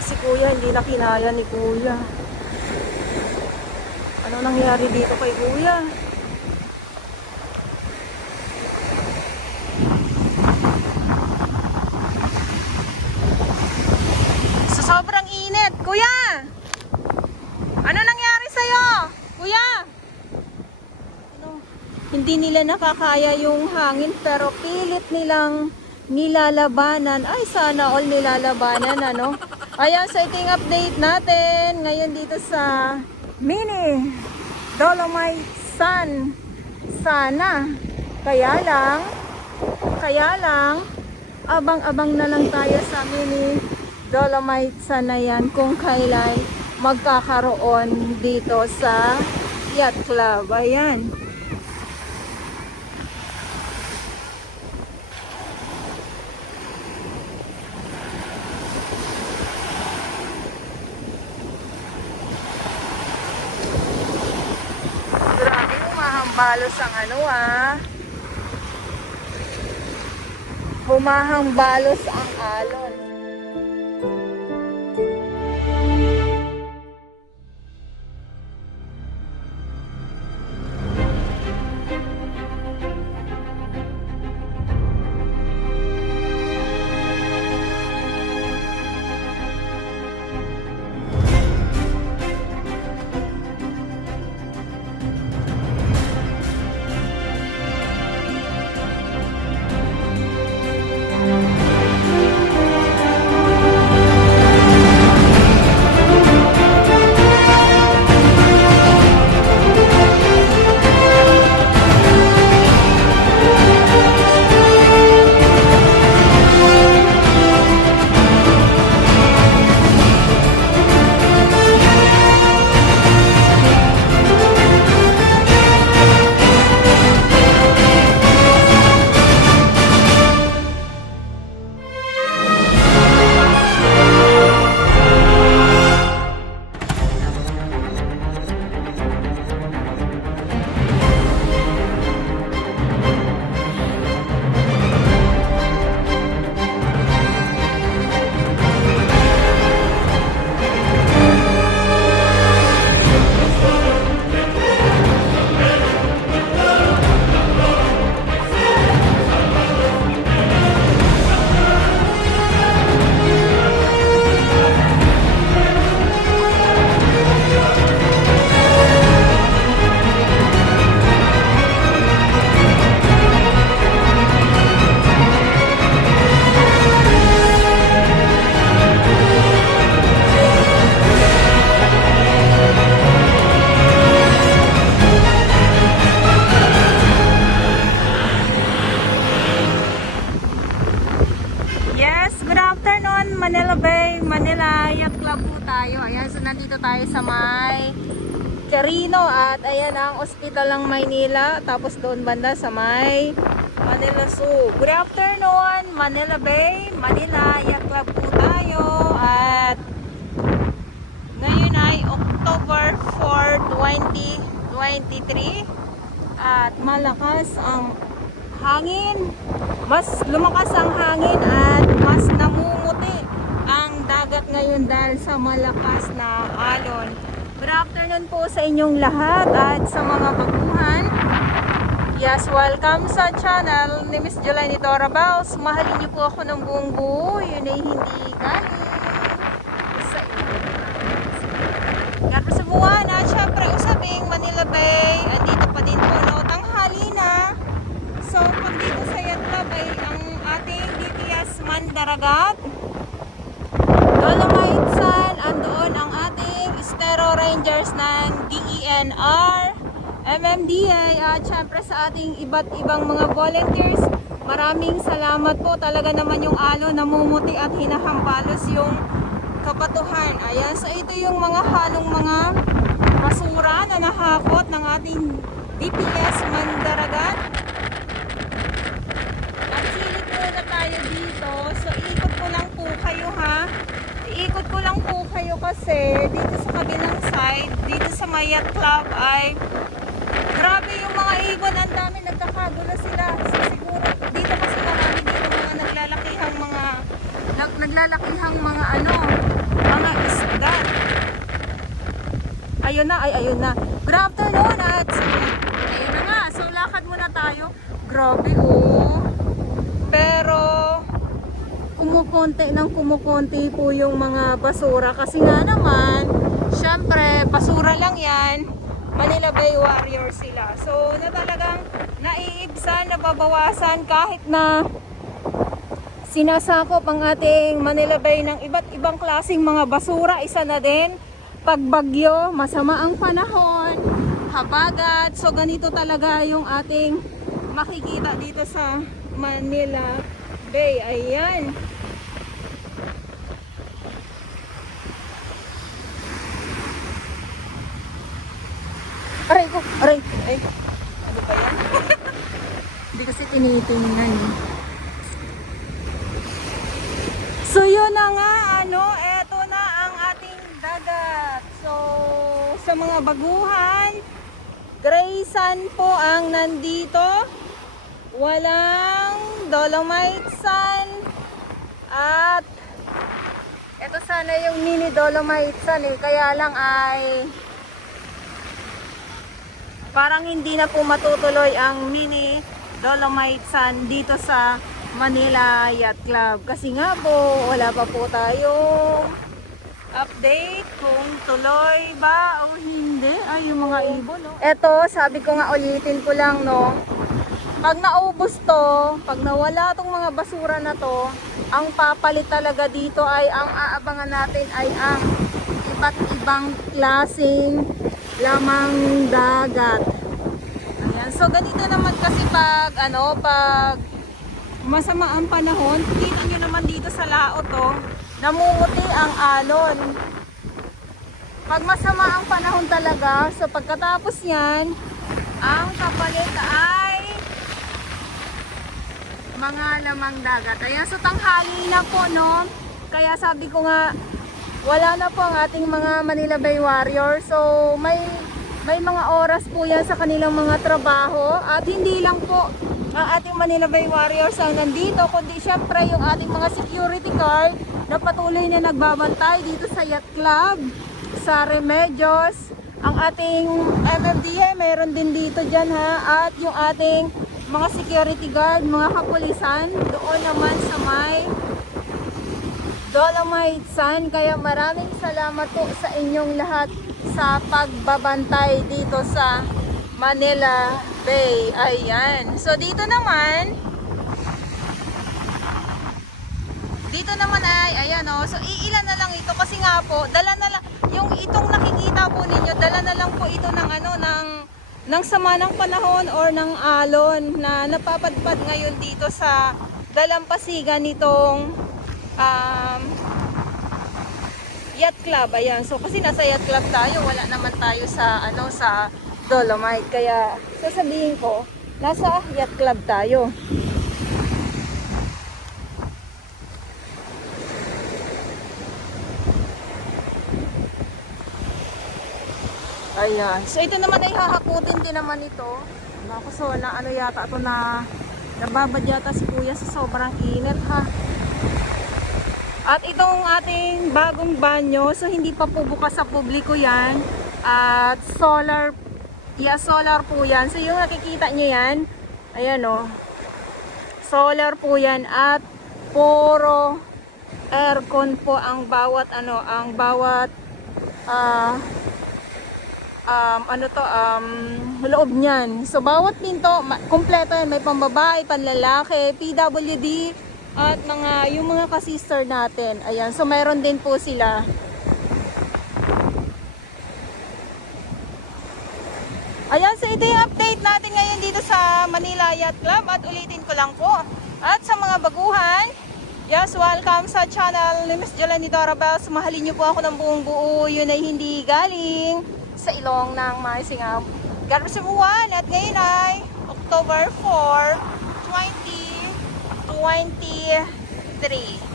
Si kuya, hindi na kinaya ni kuya. Ano nangyari dito kay kuya? Sa sobrang init, kuya! Ano nangyari sa'yo? Kuya! Hindi nila nakakaya yung hangin pero pilit nilang nilalabanan. Ay, sana all nilalabanan, ano? Ayan, sa iting update natin ngayon dito sa Mini Dolomite Sun. Sana. Kaya lang, abang-abang na lang tayo sa Mini Dolomite Sun na yan kung kailan magkakaroon dito sa Yacht Club. Ayan. Humahambalos ang humahambalos ang alon. Manila Bay, Manila Yacht Club po tayo. Ayan, so nandito tayo sa may Quirino at ayan ang Hospital ng Maynila. Tapos doon banda sa may Manila Zoo. Good afternoon, Manila Bay, Manila Yacht Club po tayo. At ngayon ay October 4, 2023. At malakas ang hangin. Mas lumakas ang hangin at mas namumuti ang dagat ngayon dahil sa malakas na alon. Good afternoon po sa inyong lahat at sa mga baguhan. Yes, welcome sa channel ni Miss Jelani Dora Bells. Mahalin niyo po ako ng buong buo. Yun ay hindi galing sa inyo. Garo sa buwan at syempre usabing Manila Bay. Andito pa din po, no? Tanghali na. So, pag dito sa Yacht Club ay ang ating DPS Mandaragat, Dolomite Sun, andoon ang ating Estero Rangers ng DENR, MMDA, at syempre sa ating iba't ibang mga volunteers. Maraming salamat po. Talaga naman yung alon namumuti at hinahambalos yung kabatuhan. Ayan, so ito yung mga halong mga basura na nahakot ng ating DPS Mandaragat. Tayo dito. So, iikot ko lang po kayo, ha? Iikot ko lang po kayo kasi dito sa kabilang side, dito sa may Yacht Club ay grabe yung mga ibon. Ang dami, nagkakagulo sila. So, siguro dito kasi marami dito mga naglalakihang mga ayun na, ay ayun na. Good afternoon at ayun na nga. So lakad muna tayo. Grabe oh. Pero kumukonti po yung mga basura kasi nga naman, syempre basura lang yan. Manila Bay Warrior sila. So na talagang naiibsan, nababawasan kahit na sinasakop ang ating Manila Bay ng iba't ibang klaseng mga basura. Isa na din pagbagyo, masama ang panahon, habagat. So ganito talaga yung ating makikita dito sa Manila Bay. Ayan. Aray ko, aray. Ay, ano ba yan? Hindi kasi tinitingnan. So yun na nga, eto na ang ating dagat. So sa mga baguhan, gray sand po ang nandito. Walang dolomite sand. At eto sana yung mini dolomite sand kaya lang ay parang hindi na po matutuloy ang mini dolomite sand dito sa Manila Yacht Club. Kasi nga po, wala pa po tayong update kung tuloy ba o hindi. Ay, yung mga ibon, no? Eto, sabi ko nga ulitin ko lang, no? Pag naubos to, pag nawala tong mga basura na to, ang papalit talaga dito ay ang aabangan natin ay ang iba't ibang klaseng lamang dagat. Ayan. So ganito naman kasi pag pag masama ang panahon, kita nyo naman dito sa laot namumuti ang alon. Pag masama ang panahon talaga, so pagkatapos yan, ang kapalit ay mga lamang dagat. Ayan, so tanghali na po, no? Kaya sabi ko nga, wala na po ang ating mga Manila Bay Warrior. So may mga oras po yan sa kanilang mga trabaho. At hindi lang po ang ating Manila Bay Warriors ang nandito, kundi syempre yung ating mga security guard na patuloy na nagbabantay dito sa Yacht Club, sa Remedios. Ang ating MMDA meron din dito dyan ha. At yung ating mga security guard, mga kapulisan, doon naman sa may Dolomite Sand. Kaya maraming salamat po sa inyong lahat sa pagbabantay dito sa Manila Bay. Ayan. So dito naman ay ayan o. So iilan na lang ito kasi nga po, dala na lang yung itong nakikita po ninyo, dala na lang po ito ng ng sama ng panahon or ng alon na napapadpad ngayon dito sa dalampasigan nitong Yacht Club. Ayan. So kasi nasa Yacht Club tayo, wala naman tayo sa sa Dolomite. Kaya sasabihin ko, nasa Yacht Club tayo. Ayan. So ito naman ay hahakutin din naman ito. Naku, so na yata ito na nababad yata si kuya sa sobrang init ha. At itong ating bagong banyo, so hindi pa po bukas sa publiko yan. At solar po yan. So yung nakikita nyo yan, ayan o. Solar po yan at puro aircon po ang bawat loob niyan. So bawat pinto kumpleto yan, may pambabae, panlalaki, PWD at yung mga ka-sister natin. Ayan, so mayroon din po sila. Ayan, so ito yung update natin ngayon dito sa Manila Yacht Club. At ulitin ko lang po, at sa mga baguhan, yes, welcome sa channel ni Miss Jolene Dorabels. Mahalin niyo po ako ng buong buo. Yun ay hindi galing sa ilong ng Maisingam. God bless everyone. At ngayon ay October 4, 2023.